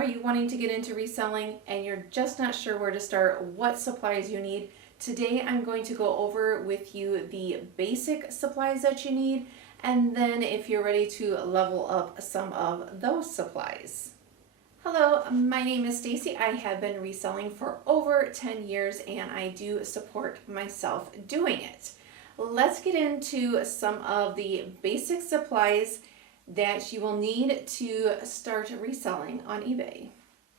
Are you wanting to get into reselling and you're just not sure where to start, what supplies you need? Today I'm going to go over with you the basic supplies that you need, and then if you're ready to level up some of those supplies. Hello, my name is Stacy. I have been reselling for over 10 years and I do support myself doing it. Let's get into some of the basic supplies that you will need to start reselling on eBay.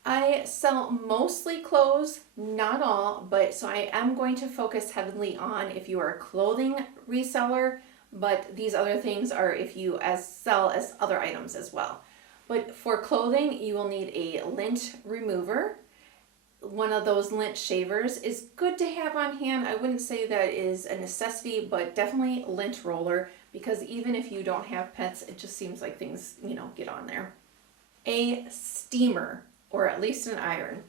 I sell mostly clothes, not all, but so I am going to focus heavily on if you are a clothing reseller, but these other things are if you sell as other items as well. But for clothing, you will need a lint remover. One of those lint shavers is good to have on hand. I wouldn't say that is a necessity, but definitely lint roller, because even if you don't have pets, it just seems like things, get on there. A steamer, or at least an iron.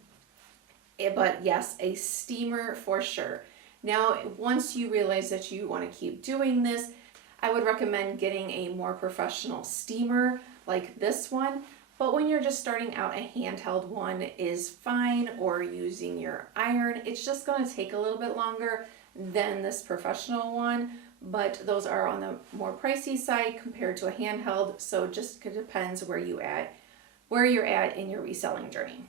But yes, a steamer for sure. Now, once you realize that you want to keep doing this, I would recommend getting a more professional steamer like this one. But when you're just starting out, a handheld one is fine, or using your iron. It's just going to take a little bit longer than this professional one, but those are on the more pricey side compared to a handheld, so it just depends where you're at in your reselling journey.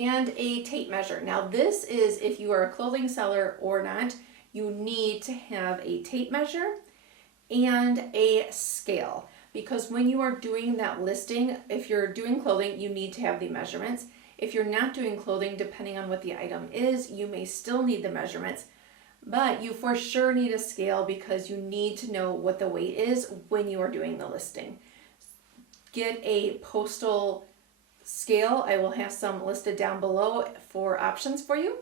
And a tape measure. Now this is if you are a clothing seller or not, you need to have a tape measure and a scale. Because when you are doing that listing, if you're doing clothing, you need to have the measurements. If you're not doing clothing, depending on what the item is, you may still need the measurements, but you for sure need a scale because you need to know what the weight is when you are doing the listing. Get a postal scale. I will have some listed down below for options for you.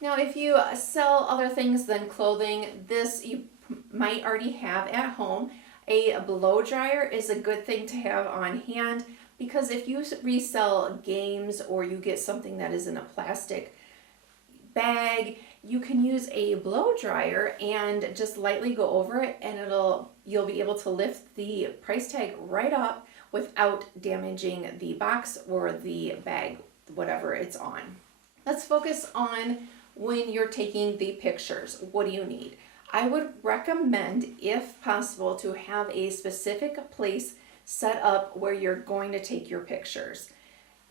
Now, if you sell other things than clothing, this you might already have at home. A blow dryer is a good thing to have on hand, because if you resell games or you get something that is in a plastic bag, you can use a blow dryer and just lightly go over it, and you'll be able to lift the price tag right up without damaging the box or the bag, whatever it's on. Let's focus on when you're taking the pictures. What do you need? I would recommend, if possible, to have a specific place set up where you're going to take your pictures.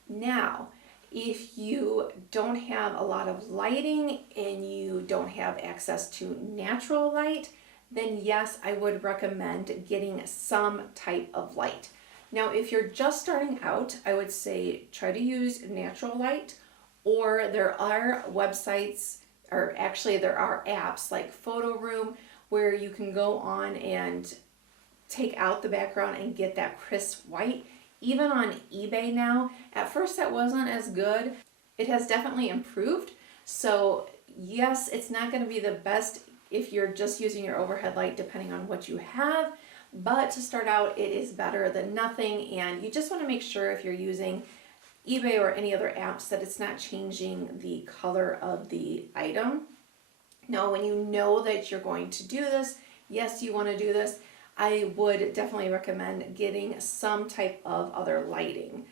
Now, if you don't have a lot of lighting and you don't have access to natural light, then yes, I would recommend getting some type of light. Now, if you're just starting out, I would say try to use natural light, or there are websites, or actually there are apps like Photo Room where you can go on and take out the background and get that crisp white. Even on eBay now, at first that wasn't as good. It has definitely improved. So yes, it's not going to be the best if you're just using your overhead light depending on what you have, but to start out it is better than nothing. And you just want to make sure if you're using eBay or any other apps that it's not changing the color of the item. Now, when you know that you're going to do this, yes, you want to do this, I would definitely recommend getting some type of other lighting.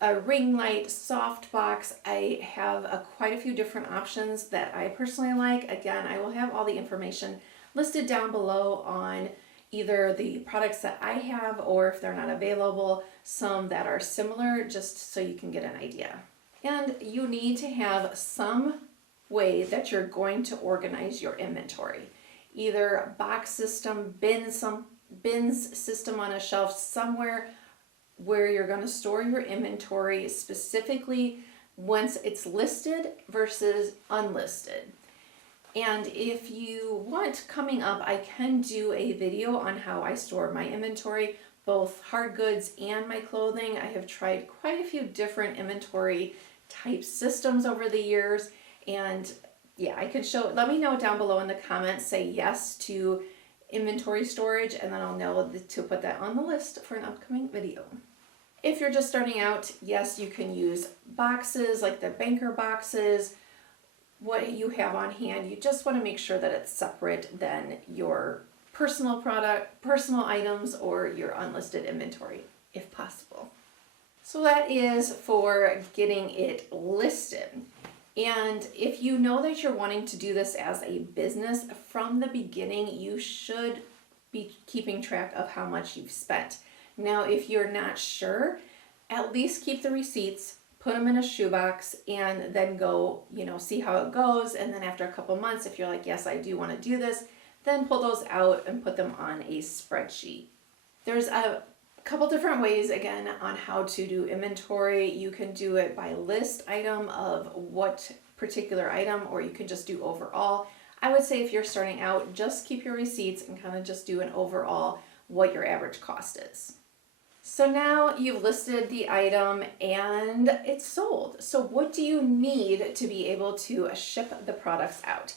A ring light, softbox. I have quite a few different options that I personally like. Again, I will have all the information listed down below on either the products that I have, or if they're not available, some that are similar, just so you can get an idea. And you need to have some way that you're going to organize your inventory. Either box system, bins system on a shelf somewhere where you're going to store your inventory specifically once it's listed versus unlisted. And if you want, coming up, I can do a video on how I store my inventory, both hard goods and my clothing. I have tried quite a few different inventory type systems over the years, and yeah, I could show. Let me know down below in the comments, say yes to inventory storage, and then I'll know to put that on the list for an upcoming video. If you're just starting out, yes, you can use boxes like the banker boxes, what you have on hand. You just want to make sure that it's separate than your personal items or your unlisted inventory, if possible. So that is for getting it listed. And if you know that you're wanting to do this as a business from the beginning, you should be keeping track of how much you've spent. Now, if you're not sure, at least keep the receipts, put them in a shoebox, and then go, see how it goes. And then after a couple months, if you're like, yes, I do want to do this, then pull those out and put them on a spreadsheet. There's a couple different ways, again, on how to do inventory. You can do it by list item of what particular item, or you can just do overall. I would say if you're starting out, just keep your receipts and kind of just do an overall what your average cost is. So now you've listed the item and it's sold. So what do you need to be able to ship the products out?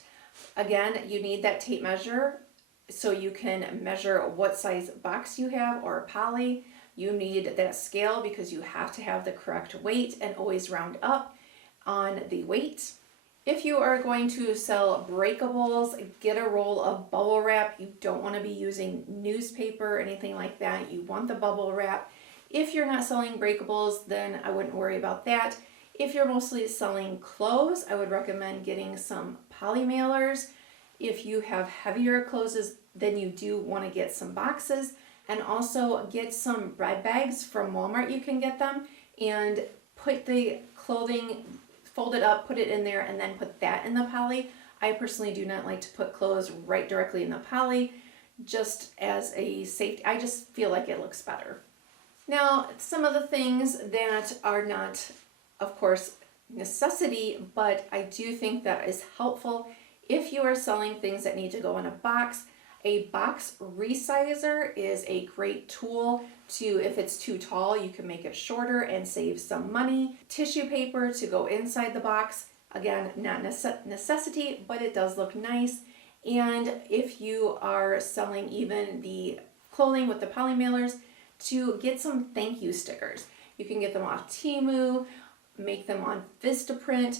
Again, you need that tape measure so you can measure what size box you have or poly. You need that scale because you have to have the correct weight and always round up on the weight. If you are going to sell breakables, get a roll of bubble wrap. You don't want to be using newspaper or anything like that. You want the bubble wrap. If you're not selling breakables, then I wouldn't worry about that. If you're mostly selling clothes, I would recommend getting some poly mailers. If you have heavier clothes, then you do want to get some boxes, and also get some bread bags from Walmart. You can get them and put the clothing, fold it up, put it in there, and then put that in the poly. I personally do not like to put clothes right directly in the poly, just as a safety. I just feel like it looks better. Now, some of the things that are not, of course, necessity, but I do think that is helpful. If you are selling things that need to go in a box resizer is a great tool to, if it's too tall, you can make it shorter and save some money. Tissue paper to go inside the box, again, not necessity, but it does look nice. And if you are selling even the clothing with the poly mailers, to get some thank you stickers. You can get them off Temu, make them on Vistaprint,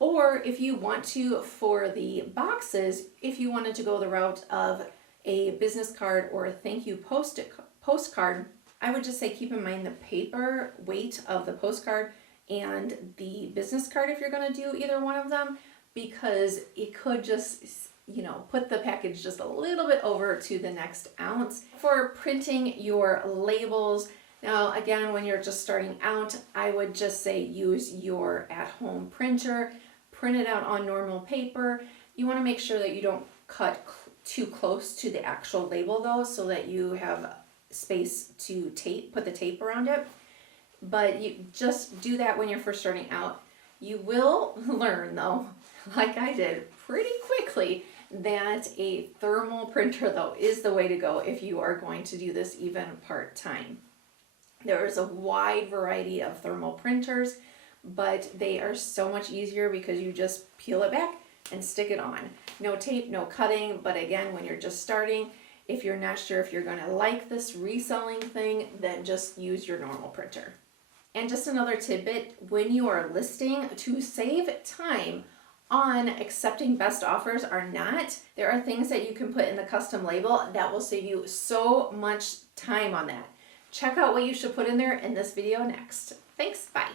or if you want to, for the boxes, if you wanted to go the route of a business card or a thank you postcard, I would just say keep in mind the paper weight of the postcard and the business card if you're going to do either one of them, because it could just, put the package just a little bit over to the next ounce. For printing your labels, now again, when you're just starting out, I would just say use your at-home printer, print it out on normal paper. You want to make sure that you don't cut too close to the actual label though, so that you have space to put the tape around it. But you just do that when you're first starting out. You will learn though, like I did pretty quickly, that a thermal printer though is the way to go if you are going to do this even part-time. There is a wide variety of thermal printers, but they are so much easier because you just peel it back and stick it on. No tape, no cutting, but again, when you're just starting, if you're not sure if you're gonna like this reselling thing, then just use your normal printer. And just another tidbit, when you are listing, to save time on accepting best offers or not, there are things that you can put in the custom label that will save you so much time on that. Check out what you should put in there in this video next. Thanks, bye.